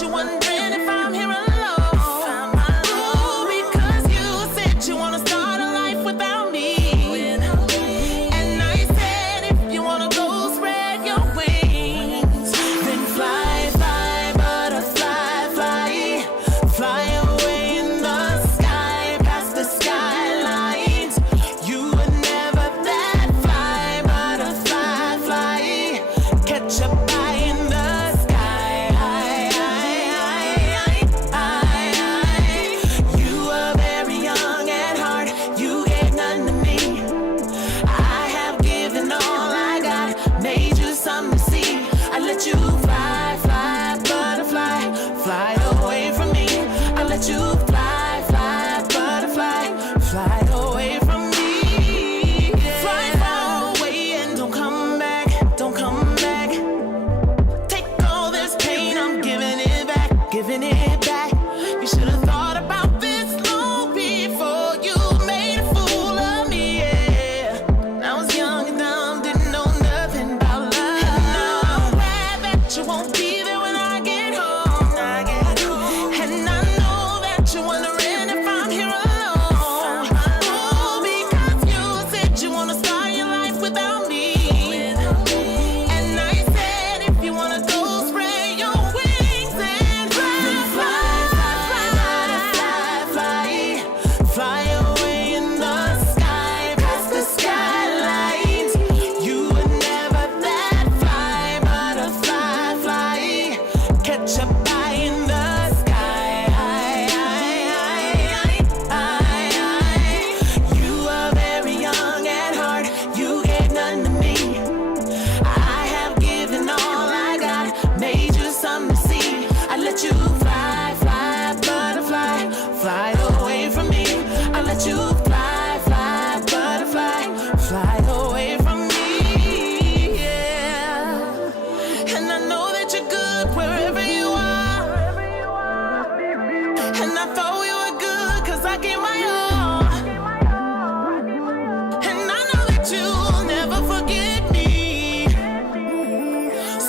you wondering if I'm here alone. Ooh, because you said you wanna start a life without me. And I said if you wanna go spread your wings, then fly, fly, butterfly, fly, fly away in the sky, past the skylines. You were never that fly, butterfly, fly, catch a bite in the sky. You were very young at heart, you gave none to me. I have given all I got, made you something to see. I let you fly, fly, butterfly, fly away from me. I let you fly, fly, butterfly, fly away from me. Fly far away and don't come back, don't come back. Take all this pain, I'm giving it back, giving it back. You should have thought about this long before you made a fool of me, yeah. I was young and dumb, didn't know nothing about love. And I'm glad that you won't be there when I get home. And I know that you're wondering if I'm here alone. Ooh, because you said you wanna start your life without me. And I said if you wanna go spread your wings and fly, fly, fly, fly away in the sky, past the skylines. You were never that fly, butterfly, fly, catch a bite in the sky. You were very young at heart, you gave none to me. I have given all I got, made you something to see. I let you fly, fly, butterfly, fly away from me. I let you fly, fly, butterfly, fly away from me, yeah. And I know that you're good wherever you are. And I thought we were good 'cause I gave my all. And I know that you'll never forget me.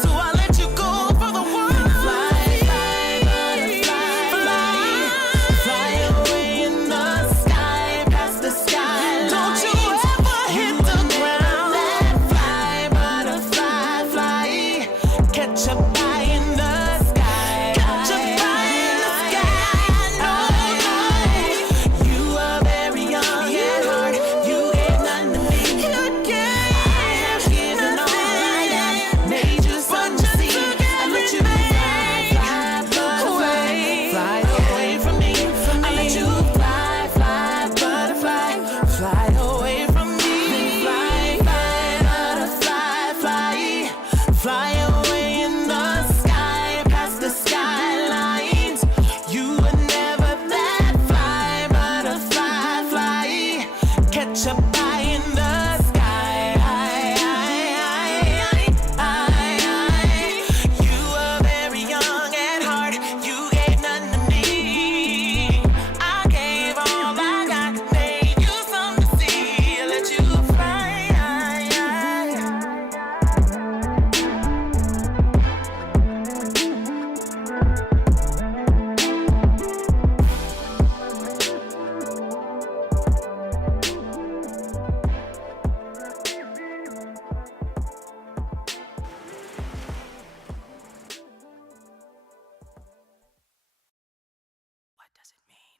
So I let you go for the world. Fly, fly, butterfly, fly away in the sky, past the skyline. Don't you ever hit the ground. That fly, butterfly, fly, catch a bite in the sky. Catch a bite in the sky. No, no. You were very young at heart, you gave none to me. I have given all I got, made you something to see. I let you fly, fly, butterfly, fly away from me. I let you fly, fly, butterfly, fly away from me. Fly, fly, butterfly, fly, fly away in the sky, past the skylines. You were never that fly, butterfly, fly, catch a bite in the sky. You were very young at heart, you gave none to me. I gave all I got, made you something to see. I let you fly. What does it mean?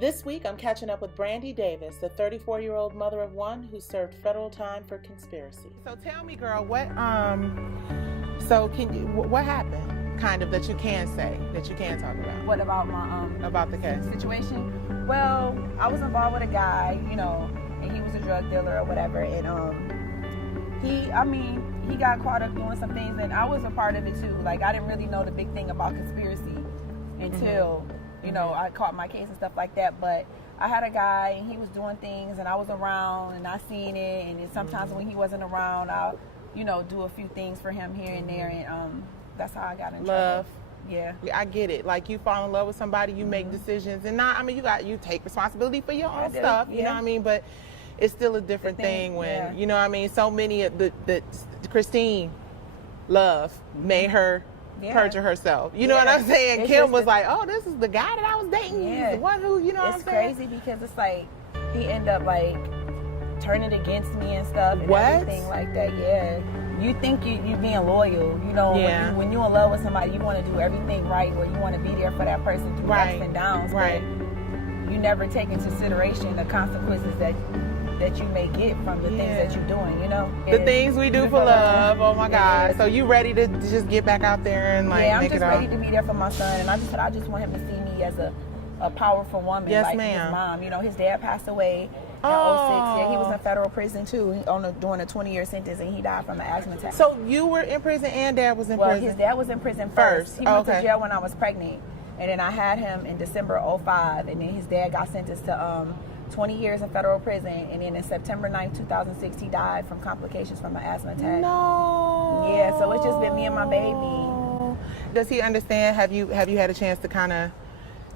This week, I'm catching up with Brandy Davis, the 34-year-old mother of one who served federal time for conspiracy. So tell me, girl, what happened, kind of, that you can say, that you can talk about? What about my About the case? situation? Well, I was involved with a guy, and he was a drug dealer or whatever, and he got caught up doing some things, and I was a part of it too. Like, I didn't really know the big thing about conspiracy until I caught my case and stuff like that. But I had a guy, and he was doing things, and I was around, and I seen it, and then sometimes when he wasn't around, I'll do a few things for him here and there, and that's how I got in trouble. Yeah. I get it. Like, you fall in love with somebody, you make decisions, and you take responsibility for your own do, stuff. You know yeah. what I mean? But it's still a different thing when yeah. you know what I mean. So many of the Christine Love made her perjure herself. You know what I'm saying? It's Kim was like, "Oh, this is the guy that I was dating. Yeah. He's the one who, you know what I'm saying?" It's crazy because it's like he ended up like turning against me and stuff and What? everything like that. Yeah. You think you being loyal, you know, Yeah. when you're in love with somebody, you want to do everything right, or you want to be there for that person through Right. ups and downs. Right. But you never take into consideration the consequences that you may get from the things that you're doing, you know? The things we do for love. Oh my Yeah. God. So you ready to just get back out there and like yeah, I'm make just it ready all? to be there for my son, and I just want him to see me as a powerful woman, Yes, like ma'am. his mom. You know, his dad passed away in Oh. 06. Yeah, he was in federal prison too, doing a 20-year sentence, and he died from an asthma attack. So you were in prison and Dad was in Well, prison? his dad was in prison First. first. He went Okay. to jail when I was pregnant, and then I had him in December 05, and then his dad got sentenced to 20 years in federal prison, and then in September 9th, 2006, he died from complications from an asthma attack. No. Yeah, so it's just been me and my baby. Does he understand? Have you had a chance to kind of?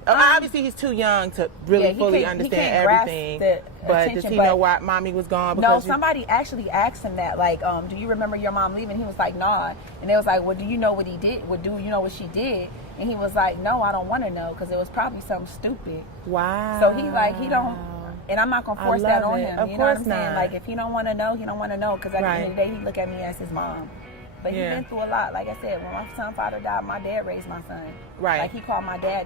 Obviously, he's too young to really he fully can't- he understand can't grasp everything. the But does attention, he but- know why mommy was gone? No, Because somebody actually asked him that, like, do you remember your mom leaving? He was like, nah. And they was like, well, do you know what he did? Do you know what she did? And he was like, no, I don't want to know, because it was probably something stupid. Wow. So he don't, and I'm not going to force that love on it. him. Of You know what I'm course saying? not. Like, if he don't want to know, he don't want to know, because at the Right. end of the day, he look at me as his mom. But Yeah. he's been through a lot. Like I said, when my father died, my dad raised my son. Right. Like, he called my dad.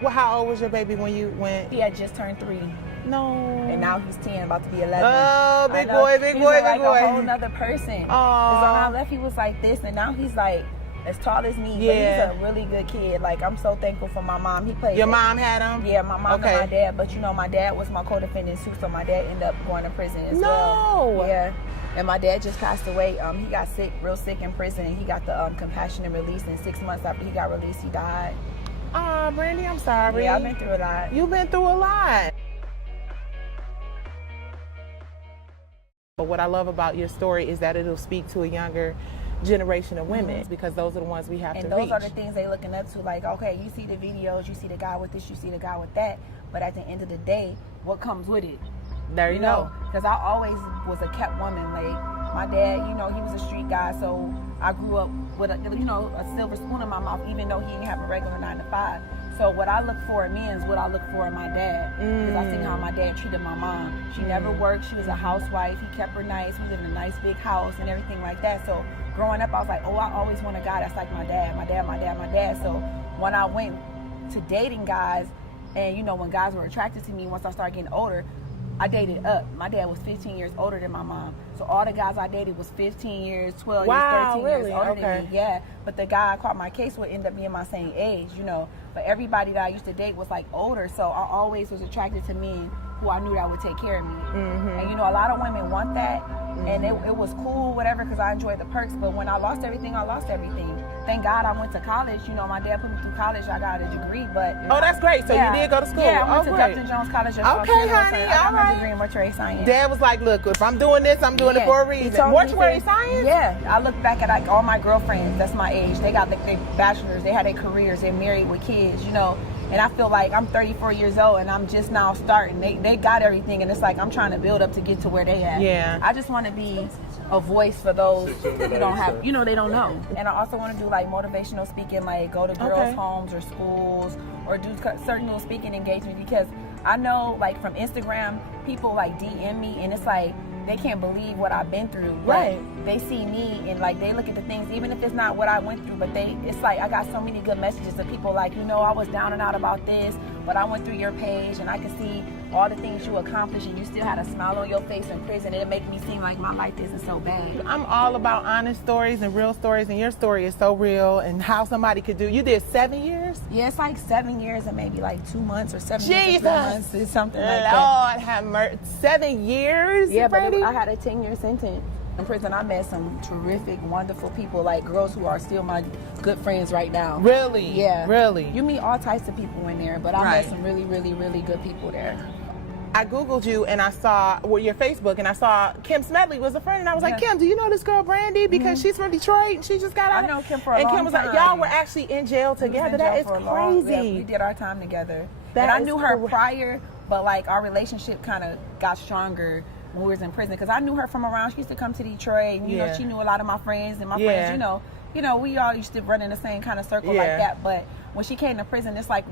Well, how old was your baby when you went? He had just turned 3. No. And now he's 10, about to be 11. Oh, big I know. boy, big He's boy, like big boy. a whole nother person. Aw. Because when I left, he was like this, and now he's like as tall as me. Yeah. But he's a really good kid. Like, I'm so thankful for my mom. He played. Your mom had him? Yeah, my mom Okay. and my dad. But you know, my dad was my co-defendant too, so my dad ended up going to prison as No. well. Yeah. And my dad just passed away. He got sick, real sick in prison, and he got the compassionate release. And 6 months after he got released, he died. Oh, Brandy, I'm sorry. Yeah, I've been through a lot. You've been through a lot. But what I love about your story is that it'll speak to a younger generation of women, because those are the ones we have And to those reach. are the things they looking up to. Like, okay, you see the videos, you see the guy with this, you see the guy with that. But at the end of the day, what comes with it? There you know, go. because I always was a kept woman. Like, my dad, you know, he was a street guy, so I grew up with a silver spoon in my mouth, even though he didn't have a regular 9 to 5. So what I look for in men is what I look for in my dad, because I seen how my dad treated my mom. She never worked. She was a housewife. He kept her nice. We lived in a nice big house and everything like that. So growing up, I was like, oh, I always want a guy that's like my dad, my dad, my dad, my dad. So when I went to dating guys, and you know, when guys were attracted to me, once I started getting older, I dated up. My dad was 15 years older than my mom. So all the guys I dated was 15 years, 12 Wow, years, 13 really? years older Okay. than me. Yeah. But the guy I caught my case would end up being my same age, you know. But everybody that I used to date was like older. So I always was attracted to men who I knew that would take care of me. And you know, a lot of women want that. And it was cool, whatever, because I enjoyed the perks. But when I lost everything, I lost everything. Thank God I went to college. You know, my dad put me through college. I got a degree, but... Oh, that's great. So you did go to school. Yeah, I went Oh, to great. Dr. Jones College. Okay, honey, I got all my right. degree in mortuary science. Dad was like, look, if I'm doing this, I'm doing it for a He reason. told me, he Mortuary said- science? Yeah. I look back at like all my girlfriends that's my age. They got their bachelors. They had their careers. They're married with kids, you know. And I feel like I'm 34 years old and I'm just now starting. They got everything, and it's like I'm trying to build up to get to where they at. Yeah. I just want to be a voice for those who don't have, you know, they don't know. And I also want to do like motivational speaking, like go to girls' homes or schools or do certain little speaking engagements, because I know like from Instagram, people like DM me and it's like they can't believe what I've been through. Right. They see me and like they look at the things, even if it's not what I went through, but it's like I got so many good messages of people like, you know, I was down and out about this, but I went through your page and I can see all the things you accomplished and you still had a smile on your face in prison. It make me seem like my life isn't so bad. I'm all about honest stories and real stories, and your story is so real, and how somebody could do. You did 7 years? Yeah, it's like 7 years and maybe like 2 months or 7 years and 3 Jesus. months. It's something like that. Lord have mercy. 7 years? Yeah, but Brady? I had a 10-year sentence in prison. I met some terrific, wonderful people, like girls who are still my good friends right now. Really? Yeah. Really? You meet all types of people in there, but I Right. met some really, really, really good people there. I Googled you and I saw your Facebook and I saw Kim Smedley was a friend and I was like, Kim, do you know this girl Brandy? Because she's from Detroit and she just got out. I know Kim for a long time. And Kim was like, y'all were actually in jail together. That is crazy. We did our time together. And I knew her prior, but like our relationship kind of got stronger when we was in prison because I knew her from around. She used to come to Detroit and you know she knew a lot of my friends and my friends, you know, we all used to run in the same kind of circle like that. But when she came to prison, it's like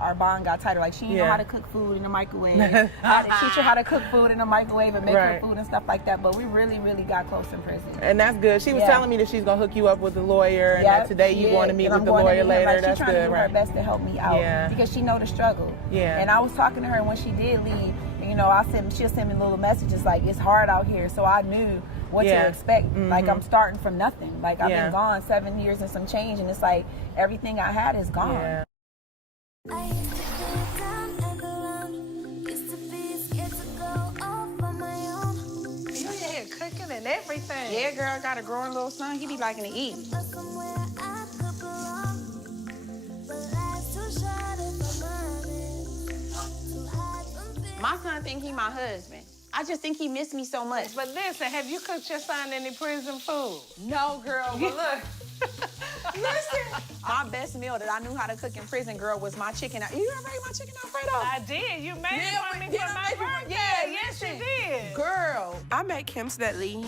our bond got tighter. Like she didn't know how to cook food in the microwave. I had to teach her how to cook food in the microwave and make her food and stuff like that. But we really, really got close in prison. And that's good. She was telling me that she's gonna hook you up with the lawyer, and that today you want to meet with the lawyer later. Like, that's she's trying good, to do her best to help me out because she know the struggle. Yeah. And I was talking to her when she did leave. And, you know, she'll send me little messages like it's hard out here. So I knew what to expect. Like I'm starting from nothing. Like I've been gone 7 years and some change, and it's like everything I had is gone. Yeah. I used to get down and around. Used to be scared to go off on my own. You here cooking and everything. Yeah, girl, got a growing little son. He be liking to eat. But somewhere I could belong. But life's too short if I'm honest. To hide from things. My son think he my husband. I just think he missed me so much. But listen, have you cooked your son any prison food? No, girl, but look. Listen, my best meal that I knew how to cook in prison, girl, was my chicken. You ever ate my chicken Alfredo? I did. You made it for me for my birthday. Yes, you did. Girl. I met Kim Smedley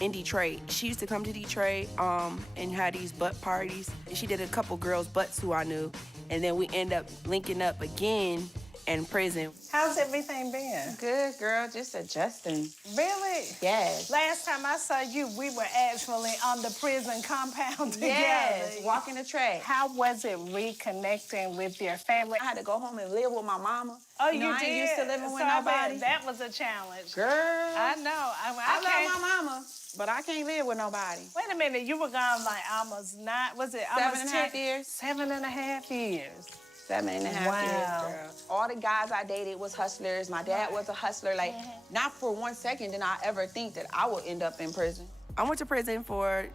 in Detroit. She used to come to Detroit and had these butt parties. And she did a couple girls' butts who I knew. And then we end up linking up again in prison. How's everything been? Good, girl, just adjusting. Really? Yes. Last time I saw you, we were actually on the prison compound together. Yes, walking the track. How was it reconnecting with your family? I had to go home and live with my mama. Oh, you know, you I did? ain't used to living with So I bet nobody. that was a challenge. Girl. I know. I love my mama, but I can't live with nobody. Wait a minute, you were gone like almost almost 7.5 years? 7.5 years. 7.5 years, Wow. girl. All the guys I dated was hustlers. My dad was a hustler. Like, not for 1 second did I ever think that I would end up in prison. I went to prison for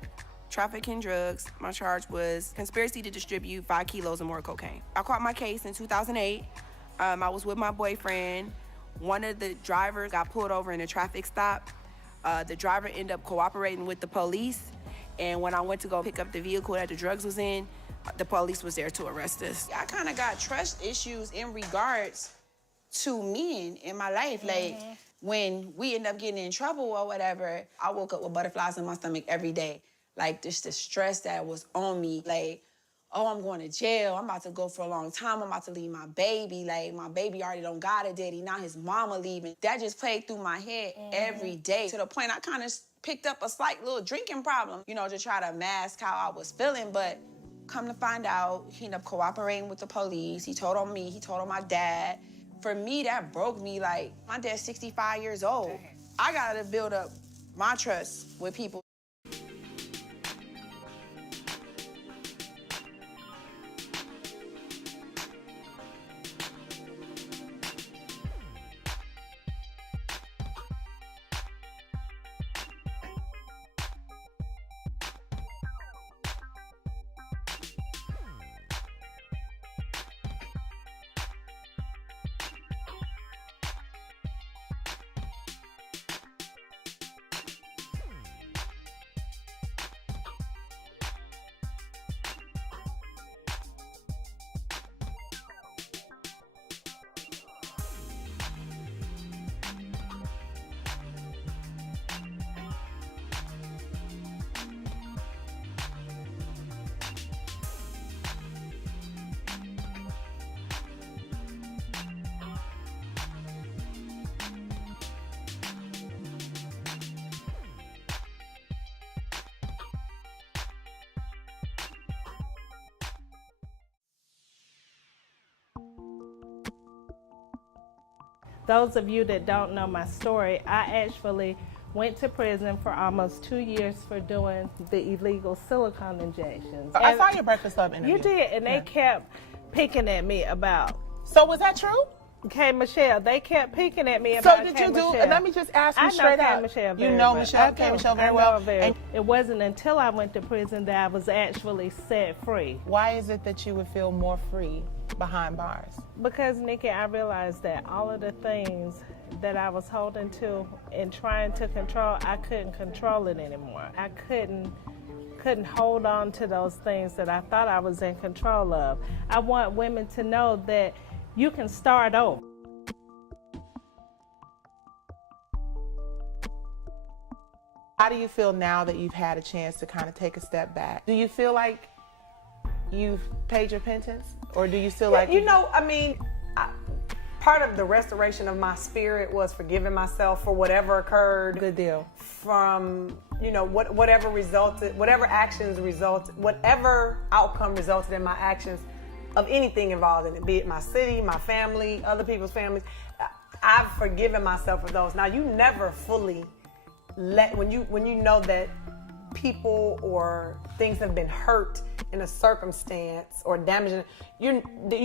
trafficking drugs. My charge was conspiracy to distribute 5 kilos or more cocaine. I caught my case in 2008. I was with my boyfriend. One of the drivers got pulled over in a traffic stop. The driver ended up cooperating with the police. And when I went to go pick up the vehicle that the drugs was in, the police was there to arrest us. I kind of got trust issues in regards to men in my life. Like, when we end up getting in trouble or whatever, I woke up with butterflies in my stomach every day. Like, just the stress that was on me. Like, oh, I'm going to jail. I'm about to go for a long time. I'm about to leave my baby. Like, my baby already don't got a daddy. Now his mama leaving. That just played through my head every day to the point I kind of picked up a slight little drinking problem, you know, to try to mask how I was feeling. But come to find out, he ended up cooperating with the police. He told on me, he told on my dad. For me, that broke me. Like, my dad's 65 years old. I gotta build up my trust with people. Those of you that don't know my story, I actually went to prison for almost 2 years for doing the illegal silicone injections. I saw your Breakfast Club interview. You did, and they kept picking at me about. So was that true? K. Michelle, they kept picking at me about So did K. you do? Michelle. Let me just ask you I straight know K. out. Michelle You very know well. Michelle, I K. do. Michelle very I know well. her very And well. It wasn't until I went to prison that I was actually set free. why is it that you would feel more free behind bars? Because, Nikki, I realized that all of the things that I was holding to and trying to control, I couldn't control it anymore. I couldn't hold on to those things that I thought I was in control of. I want women to know that you can start over. How do you feel now that you've had a chance to kind of take a step back? Do you feel like you've paid your penance? Or do you feel like... You know, I mean, part of the restoration of my spirit was forgiving myself for whatever occurred. Good deal. From, you know, whatever actions resulted, whatever outcome resulted in my actions of anything involved in it, be it my city, my family, other people's families. I've forgiven myself for those. Now, you never fully when you know that people or things have been hurt in a circumstance or damaging, you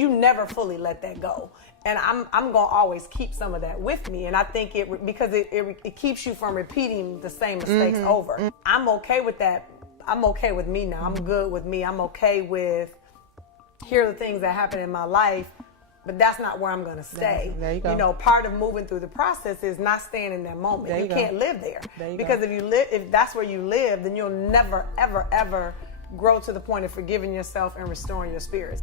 never fully let that go. And I'm gonna always keep some of that with me. And I think because it keeps you from repeating the same mistakes over. I'm okay with that. I'm okay with me now. I'm good with me. I'm okay with, here are the things that happen in my life, but that's not where I'm gonna stay. There you go. You know, part of moving through the process is not staying in that moment. There you go. Can't live there. There you Because go. if that's where you live, then you'll never, ever, ever grow to the point of forgiving yourself and restoring your spirits.